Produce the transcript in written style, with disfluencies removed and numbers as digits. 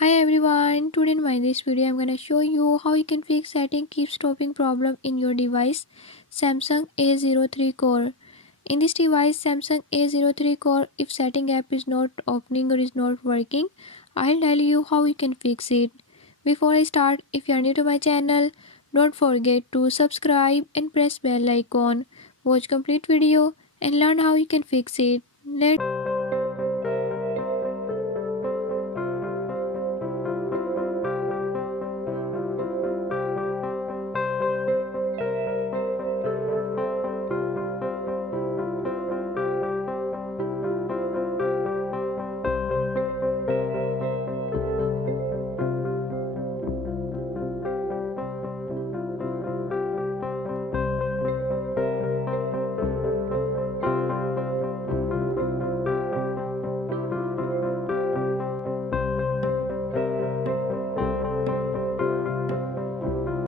Hi everyone, today in this video I'm gonna show you how you can fix setting keep stopping problem in your device Samsung A03 Core. In this device Samsung A03 Core, if setting app is not opening or is not working, I'll tell you how you can fix it. Before I start, if you are new to my channel, don't forget to subscribe and press bell icon. Watch complete video and learn how you can fix it. Let's